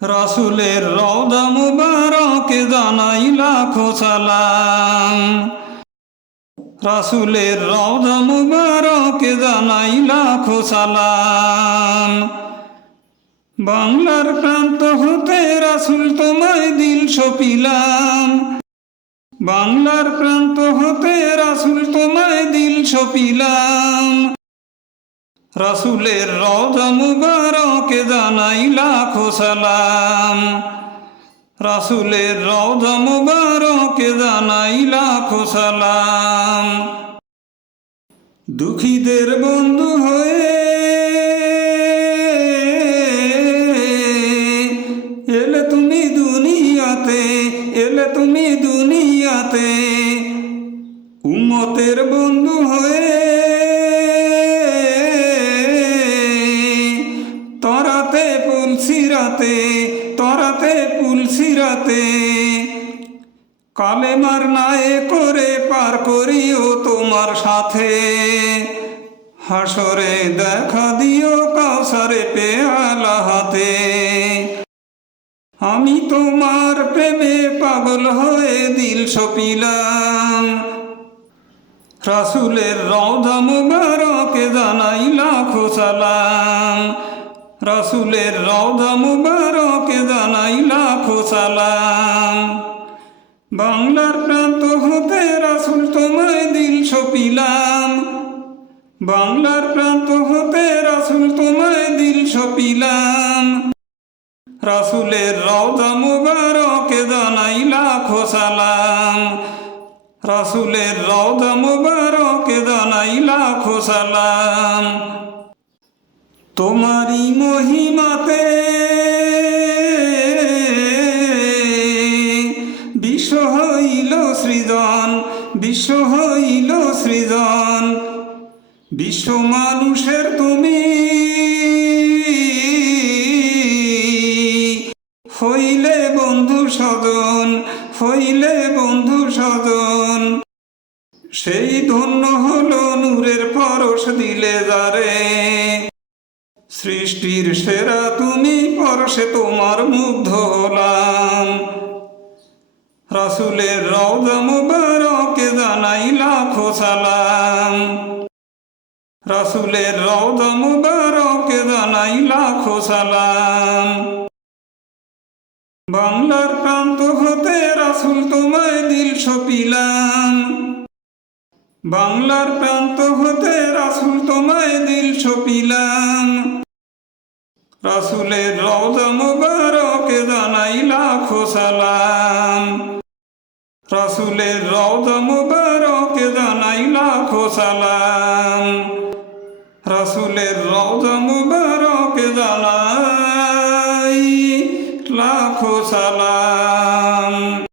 রাসূলের রওজা মুবারকে জানাই লাখো সালাম। রাসূলের রওজা মুবারকে জানাই লাখো সালাম। বাংলার প্রান্ত হতে রাসূল তোমায় দিল সপিলাম। বাংলার প্রান্ত হতে রাসূল তোমায় দিল সপিলাম। রাসূলের রওজা মুবারকে জানাই লাখো সালাম। রাসূলের রওজা মুবারকে জানাই লাখো সালাম। দুঃখীদের বন্ধু হয়ে এলে তুমি দুনিয়াতে, এলে তুমি দুনিয়াতে। উম্মতের বন্ধু হয়ে তরাতে পুলসিরাতে, তরাতে পুলসিরাতে। কালেমার নায়ে করে পার করিও তোমার সাথে। হাসরে দেখা দিও কাউসারে পেয়ালা হাতে। আমি তোমার প্রেমে পাগল হয়ে দিল সপিলাম। রাসূলের রওজা মুবারকে জানাই লাখো সালাম। রাসূলের রওজা মুবারকে জানাই লাখো সালাম। বাংলার প্রান্ত হতে রাসূল তোমায় দিল সপিলাম। বাংলার প্রান্ত হতে রাসূল তোমায় দিল সপিলাম। রাসূলের রওজা মুবারকে জানাই লাখো সালাম। রাসূলের রওজা মুবারকে জানাই লাখো সালাম। তোমারই মহিমাতে বিশ্ব হইল সৃজন, বিশ্ব হইল সৃজন। বিশ্ব মানুষের তুমি হইলে বন্ধু স্বজন, হইলে বন্ধু স্বজন। সেই ধন্য হলো নূরের পরশ দিলে যারে। সৃষ্টির সেরা তুমি পরশে তোমার মুগ্ধ হলাম। রাসূলের রওজা মুবারকে জানাই লাখো সালাম। রাসূলের রওজা মুবারকে জানাই লাখো সালাম। বাংলার প্রান্ত হতে রাসূল তোমায় দিল সপিলাম। বাংলার প্রান্ত হতে রাসূল তোমায় দিল সপিলাম। রাসূলের রওজা মুবারকে জানাই লাখো সালাম। রাসূলের রওজা মুবারকে জানাই লাখো সালাম। রাসূলের রওজা মুবারকে